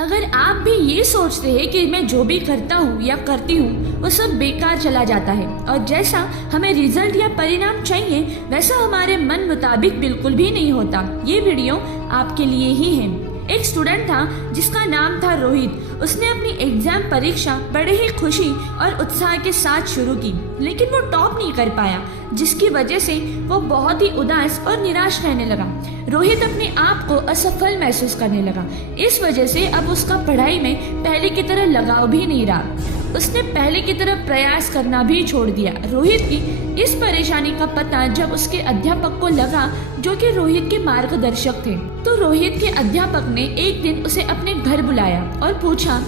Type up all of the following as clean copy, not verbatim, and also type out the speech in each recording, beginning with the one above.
अगर आप भी ये सोचते हैं कि मैं जो भी करता हूँ या करती हूँ वो सब बेकार चला जाता है और जैसा हमें रिजल्ट या परिणाम चाहिए वैसा हमारे मन मुताबिक बिल्कुल भी नहीं होता, ये वीडियो आपके लिए ही है। एक स्टूडेंट था जिसका नाम था रोहित। उसने अपनी एग्जाम परीक्षा बड़े ही खुशी और उत्साह के साथ शुरू की, लेकिन वो टॉप नहीं कर पाया, जिसकी वजह से वो बहुत ही उदास और निराश रहने लगा। रोहित अपने आप को असफल महसूस करने लगा। इस वजह से अब उसका पढ़ाई में पहले की तरह लगाव भी नहीं रहा। उसने पहले की तरह प्रयास करना भी छोड़ दिया। रोहित की इस परेशानी का पता जब उसके अध्यापक को लगा, जो कि रोहित के मार्गदर्शक थे, तो रोहित के अध्यापक ने एक दिन उसे अपने घर बुलाया और पूछा,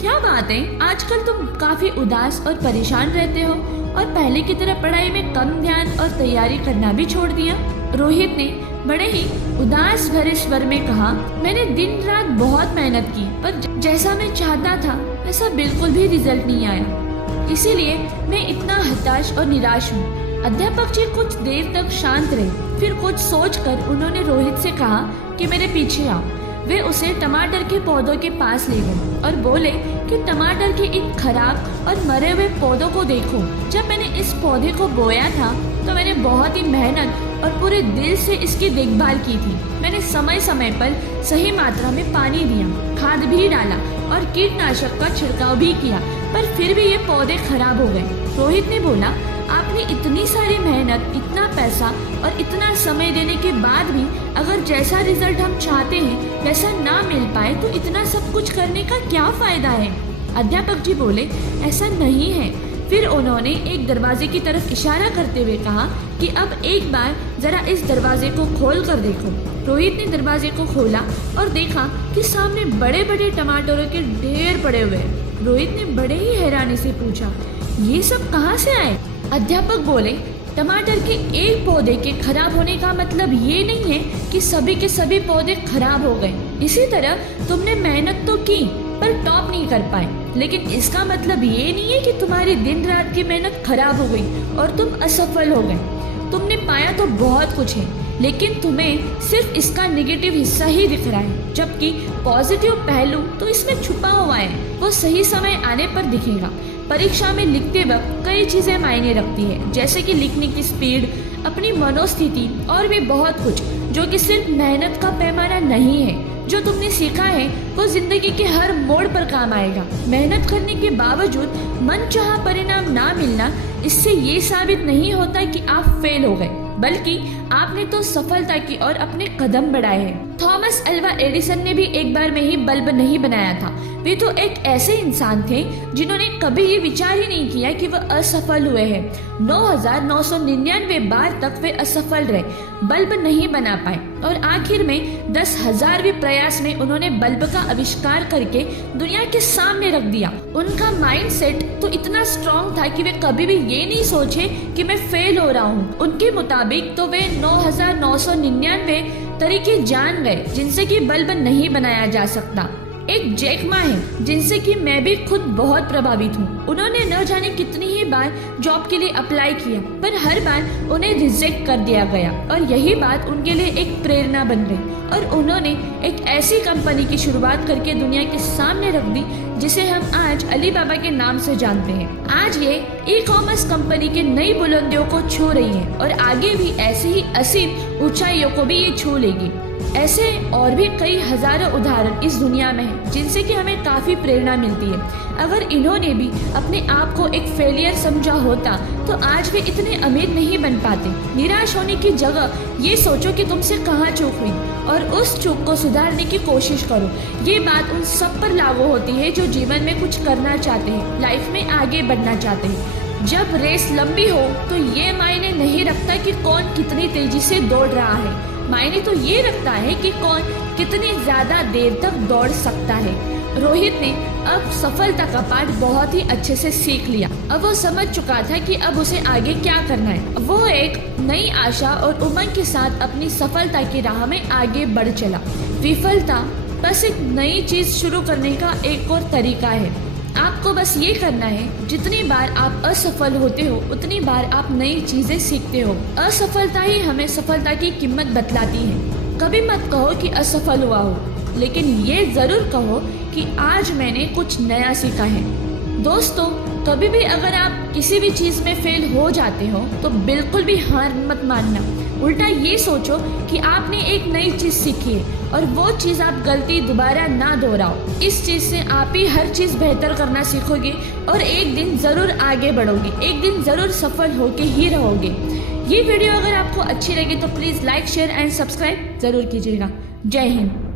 क्या बात है, आजकल तुम काफी उदास और परेशान रहते हो और पहले की तरह पढ़ाई में कम ध्यान और तैयारी करना भी छोड़ दिया। रोहित ने बड़े ही उदास भरे स्वर में कहा, मैंने दिन रात बहुत मेहनत की, पर जैसा मैं चाहता था वैसा बिल्कुल भी रिजल्ट नहीं आया, इसीलिए मैं इतना हताश और निराश हूँ। अध्यापक जी कुछ देर तक शांत रहे, फिर कुछ सोचकर उन्होंने रोहित से कहा कि मेरे पीछे आओ। वे उसे टमाटर के पौधों के पास ले गए और बोले कि टमाटर के इन खराब और मरे हुए पौधों को देखो। जब मैंने इस पौधे को बोया था तो मैंने बहुत ही मेहनत और पूरे दिल से इसकी देखभाल की थी। मैंने समय समय पर सही मात्रा में पानी दिया, खाद भी डाला और कीटनाशक का छिड़काव भी किया, पर फिर भी ये पौधे खराब हो गए। रोहित ने बोला, आपने इतनी सारी मेहनत, इतना पैसा और इतना समय देने के बाद भी अगर जैसा रिजल्ट हम चाहते हैं वैसा ना मिल पाए तो इतना सब कुछ करने का क्या फायदा है। अध्यापक जी बोले, ऐसा नहीं है। फिर उन्होंने एक दरवाजे की तरफ इशारा करते हुए कहा कि अब एक बार जरा इस दरवाजे को खोल कर देखो। रोहित ने दरवाजे को खोला और देखा कि सामने बड़े बड़े टमाटरों के ढेर पड़े हुए हैं। रोहित ने बड़े ही हैरानी से पूछा, ये सब कहाँ से आए? अध्यापक बोले, टमाटर के एक पौधे के खराब होने का मतलब ये नहीं है कि सभी के सभी पौधे खराब हो गए। इसी तरह तुमने मेहनत तो की पर टॉप नहीं कर पाए, लेकिन इसका मतलब ये नहीं है कि तुम्हारी दिन रात की मेहनत खराब हो गई और तुम असफल हो गए। तुमने पाया तो बहुत कुछ है, लेकिन तुम्हें सिर्फ इसका नेगेटिव हिस्सा ही दिख रहा है, जबकि पॉजिटिव पहलू तो इसमें छुपा हुआ है, वो सही समय आने पर दिखेगा। परीक्षा में लिखते वक्त कई चीजें मायने रखती है, जैसे कि लिखने की स्पीड, अपनी मनोस्थिति और भी बहुत कुछ, जो कि सिर्फ मेहनत का पैमाना नहीं है। जो तुमने सीखा है वो जिंदगी के हर मोड़ पर काम आएगा। मेहनत करने के बावजूद मनचाहा परिणाम ना मिलना, इससे ये साबित नहीं होता कि आप फेल हो गए, बल्कि आपने तो सफलता की ओर अपने कदम बढ़ाए हैं। थॉमस अल्वा एडिसन ने भी एक बार में ही बल्ब नहीं बनाया था। वे तो एक ऐसे इंसान थे जिन्होंने कभी ये विचार ही नहीं किया कि वह असफल हुए हैं। 9,999 बार तक वे असफल रहे, बल्ब नहीं बना पाए और आखिर में 10,000वें प्रयास में उन्होंने बल्ब का आविष्कार करके दुनिया के सामने रख दिया। उनका माइंडसेट तो इतना स्ट्रॉन्ग था कि वे कभी भी ये नहीं सोचे कि मैं फेल हो रहा हूँ। उनके मुताबिक तो वे 9,999 तरीके जान गए जिनसे कि बल्ब नहीं बनाया जा सकता। एक जैक मा है जिनसे कि मैं भी खुद बहुत प्रभावित हूँ। उन्होंने न जाने कितनी ही बार जॉब के लिए अप्लाई किया, पर हर बार उन्हें रिजेक्ट कर दिया गया और यही बात उनके लिए एक प्रेरणा बन गई और उन्होंने एक ऐसी कंपनी की शुरुआत करके दुनिया के सामने रख दी जिसे हम आज अलीबाबा के नाम से जानते हैं। आज ये ई-कॉमर्स कंपनी के नई बुलंदियों को छू रही है और आगे भी ऐसे ही असीम ऊंचाइयों को भी ये छू लेगी। ऐसे और भी कई हजारों उदाहरण इस दुनिया में हैं जिनसे कि हमें काफी प्रेरणा मिलती है। अगर इन्होंने भी अपने आप को एक फेलियर समझा होता तो आज वे इतने अमीर नहीं बन पाते। निराश होने की जगह ये सोचो कि तुमसे कहाँ चूक हुई और उस चूक को सुधारने की कोशिश करो। ये बात उन सब पर लागू होती है जो जीवन में कुछ करना चाहते हैं, लाइफ में आगे बढ़ना चाहते हैं। जब रेस लंबी हो तो ये मायने नहीं रखता कि कौन कितनी तेजी से दौड़ रहा है, मायने तो ये रखता है कि कौन कितनी ज्यादा देर तक दौड़ सकता है। रोहित ने अब सफलता का पाठ बहुत ही अच्छे से सीख लिया। अब वो समझ चुका था कि अब उसे आगे क्या करना है। वो एक नई आशा और उमंग के साथ अपनी सफलता की राह में आगे बढ़ चला। विफलता बस एक नई चीज शुरू करने का एक और तरीका है। आपको बस ये करना है, जितनी बार आप असफल होते हो उतनी बार आप नई चीजें सीखते हो। असफलता ही हमें सफलता की कीमत बतलाती है। कभी मत कहो कि असफल हुआ हो, लेकिन ये ज़रूर कहो कि आज मैंने कुछ नया सीखा है। दोस्तों, कभी भी अगर आप किसी भी चीज़ में फेल हो जाते हो तो बिल्कुल भी हार मत मानना। उल्टा ये सोचो कि आपने एक नई चीज़ सीखी है और वो चीज़ आप गलती दोबारा ना दोहराओ। इस चीज़ से आप ही हर चीज़ बेहतर करना सीखोगे और एक दिन ज़रूर आगे बढ़ोगे, एक दिन ज़रूर सफल होके ही रहोगे। ये वीडियो अगर आपको अच्छी लगी तो please like, share and subscribe ज़रूर कीजिएगा। जय हिंद।